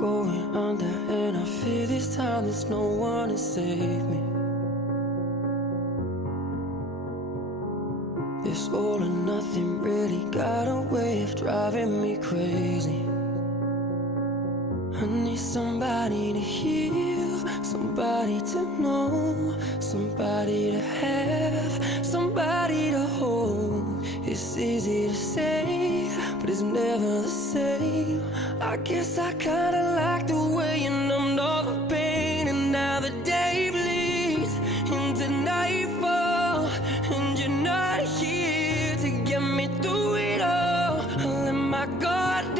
going under, and I fear this time there's no one to save me. This all or nothing really got a way of driving me crazy. I need somebody to heal, somebody to know, somebody to have, somebody to hold. It's easy to say, but it's never the same. I guess I kinda like the way you numbed all the pain, and now the day bleeds into nightfall, and you're not here to get me through it all. I let my guard down,